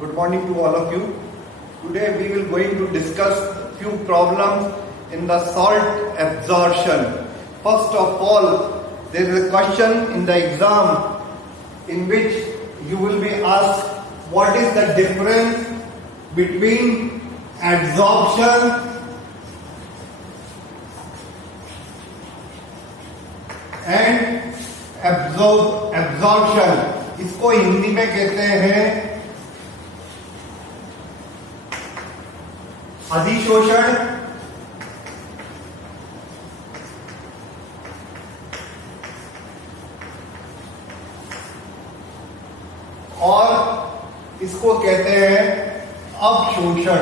Good morning to all of you. Today we will going to discuss few problems in the salt absorption. First of all, there is a question in the exam in which you will be asked what is the difference between adsorption and absorption. इसको हिंदी में कहते हैं अधिशोषण और इसको कहते हैं अवशोषण।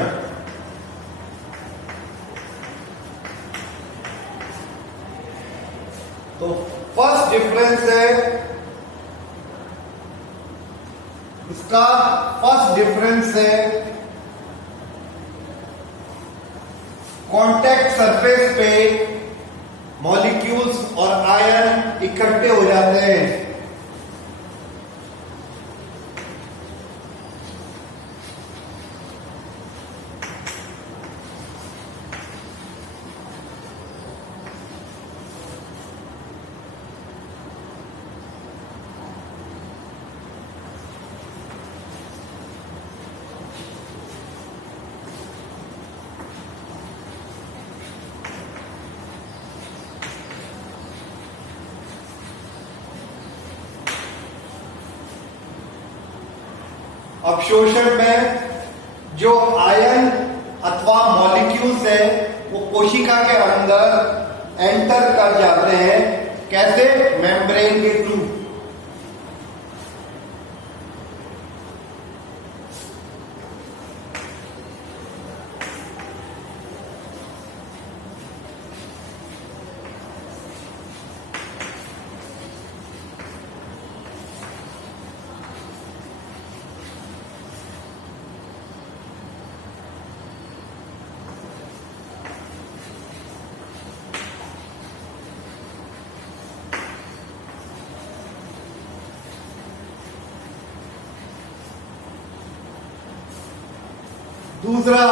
तो फर्स्ट डिफरेंस है इसका फर्स्ट डिफरेंस है कांटेक्ट सरफेस पे मॉलिक्यूल्स और आयन इकट्ठे हो जाते हैं। अवशोषण में जो आयन अथवा मॉलिक्यूल्स है वो कोशिका के अंदर एंटर कर जाते हैं। कैसे? मेम्ब्रेन के थ्रू। दूसरा,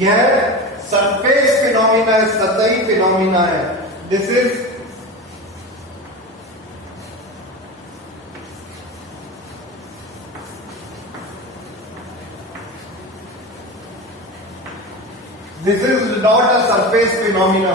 यह सरफेस फिनोमिना है, सतही फिनोमिना है। This is not a surface phenomena.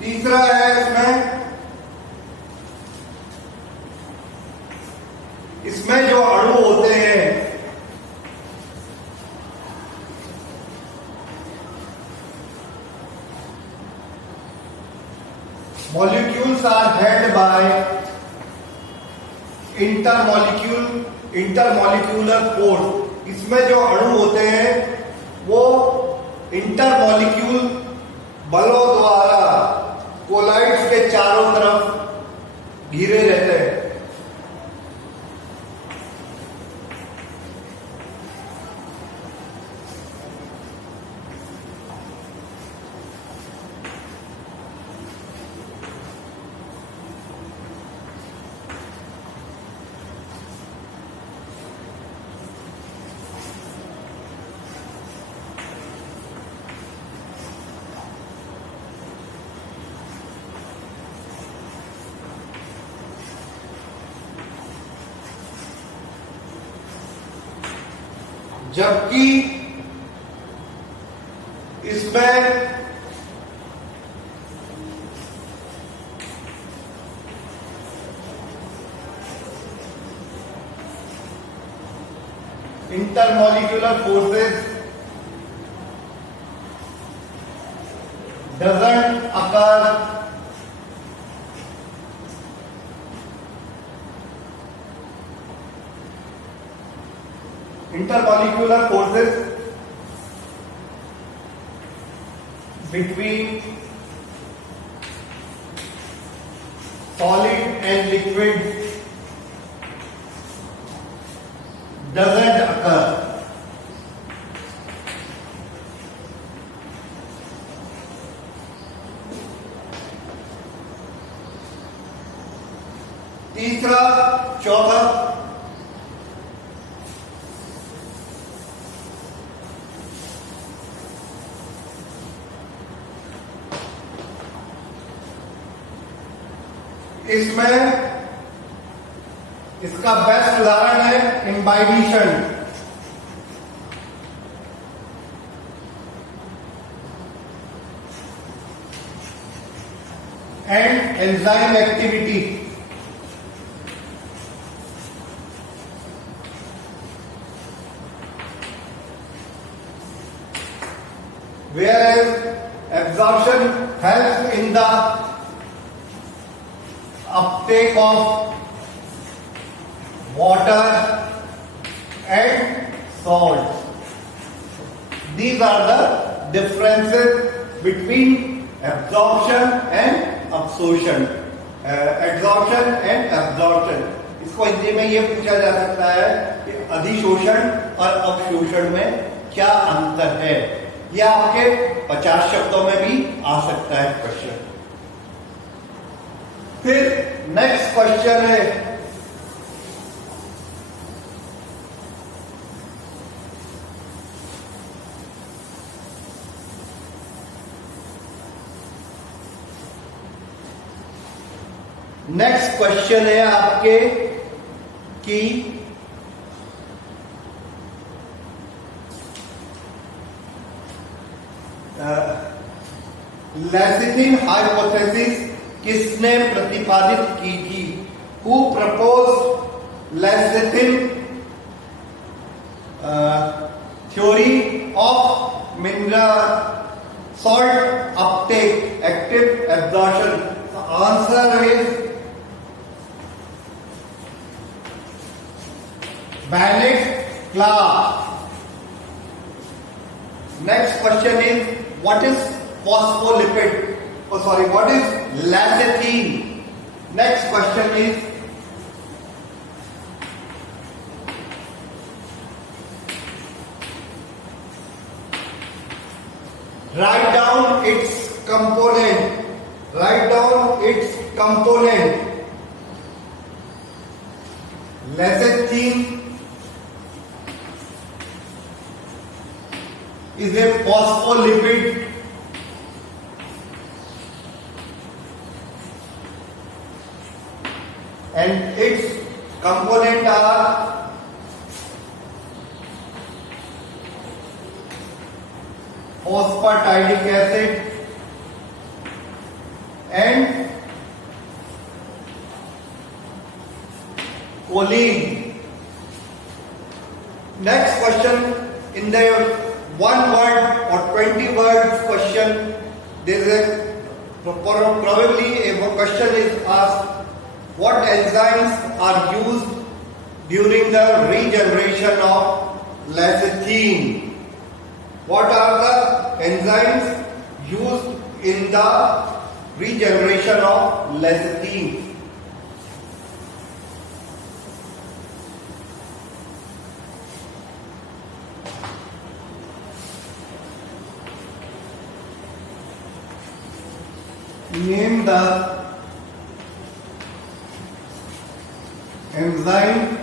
तीसरा है इसमें जो अणु होते हैं molecules are held by intermolecular force. इसमें जो अणु होते हैं वो इंटरमॉलिक्यूल बलों द्वारा कोलाइड्स के चारों तरफ घिरे रहते हैं। जबकि इसमें intermolecular forces doesn't occur intermolecular forces between solid and liquid doesn't occur. तीसरा, चौथा, इसमें इसका बेस्ट उदाहरण है imbibition. And enzyme activity. Whereas absorption helps in the uptake of water and salt. These are the differences between absorption and absorption. Absorption and absorption. इसको हिंदी में ये पूछा जा सकता है कि अधिशोषण और अवशोषण में क्या अंतर है। यह आपके 50 शब्दों में भी आ सकता है क्वेश्चन। फिर नेक्स्ट क्वेश्चन है आपके कि लेसिथिन हाइपोथेसिस किसने प्रतिपादित की थी? Who propose lecithin theory of mineral salt uptake active absorption? Answer is Bennett Clark. Next question is, what is phospholipid? Oh, sorry, what is lecithin? Next question is, write down its component. Write down its component. Lecithin is a phospholipid and its components are phosphatidic acid and choline. Next question, in the 1 word or 20 words question, there is a probably a question is asked, what enzymes are used during the regeneration of lecithin? What are the enzymes used in the regeneration of lecithin? Name the enzyme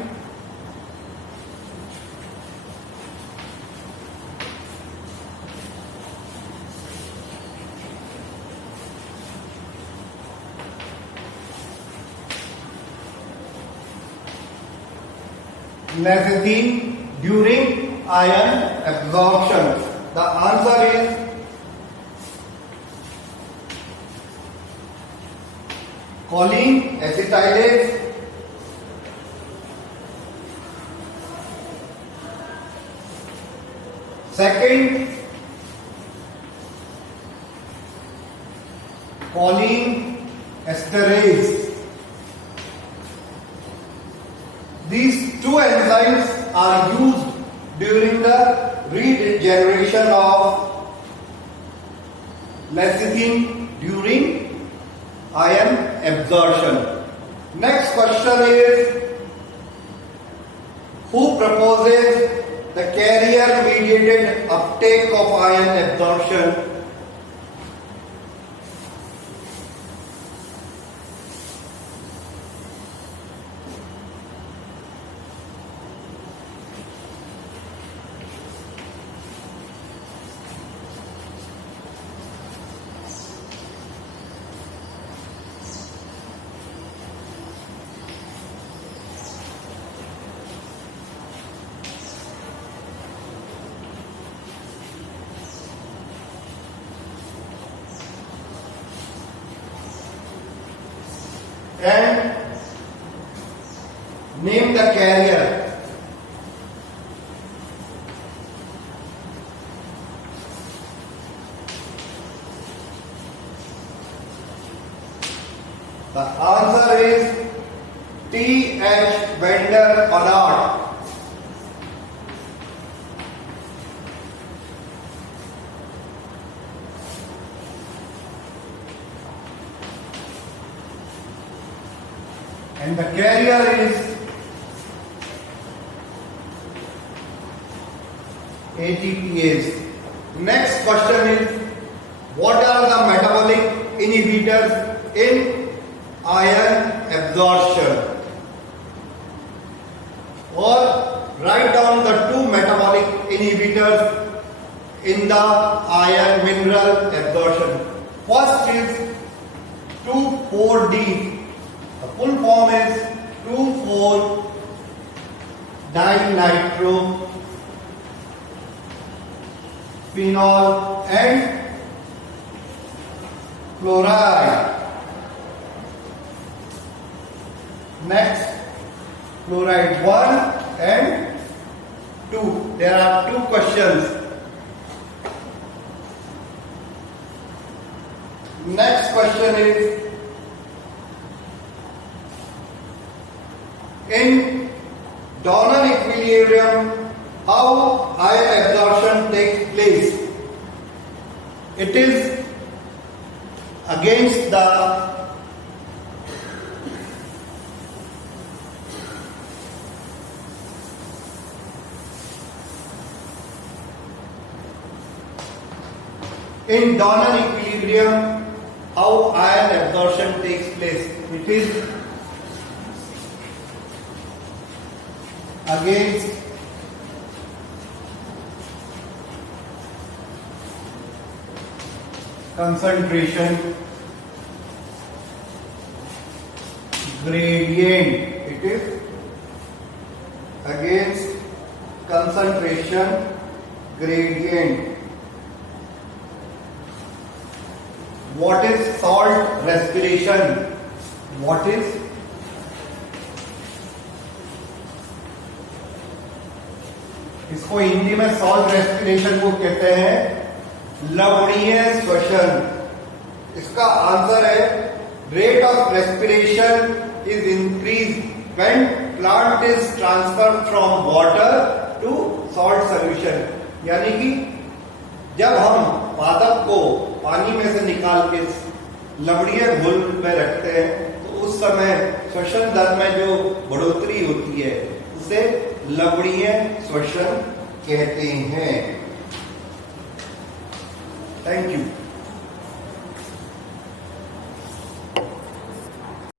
lecithin during ion absorption. The answer is choline acetylase, second choline esterase. These two enzymes are used during the regeneration of lecithin during ion absorption. Next question is, who proposes the carrier mediated uptake of ion absorption? And name the carrier. The answer is T.H. Vander Allard. And the carrier is ATPase. Next question is, what are the metabolic inhibitors in ion absorption? Or write down the two metabolic inhibitors in the ion mineral absorption. First is 2,4-D. The full form is 2,4-dinitrophenol and chloride. Next, chloride 1 and 2. There are two questions. Next question is, in Donan equilibrium, how ion absorption takes place? It is against the in Donan equilibrium, how ion absorption takes place? It is against concentration gradient. It is against concentration gradient. What is salt respiration? What is इसको हिंदी में salt respiration को कहते हैं लवणीय श्वसन. इसका answer है rate of respiration is increase when plant is transfer from water to salt solution. यानी कि जब हम पादप को पानी में से निकाल के लवणीय घोल में रखते हैं तो उस समय श्वसन दर में जो बढ़ोतरी होती है उसे लवणीय श्वसन कहते हैं. Thank you.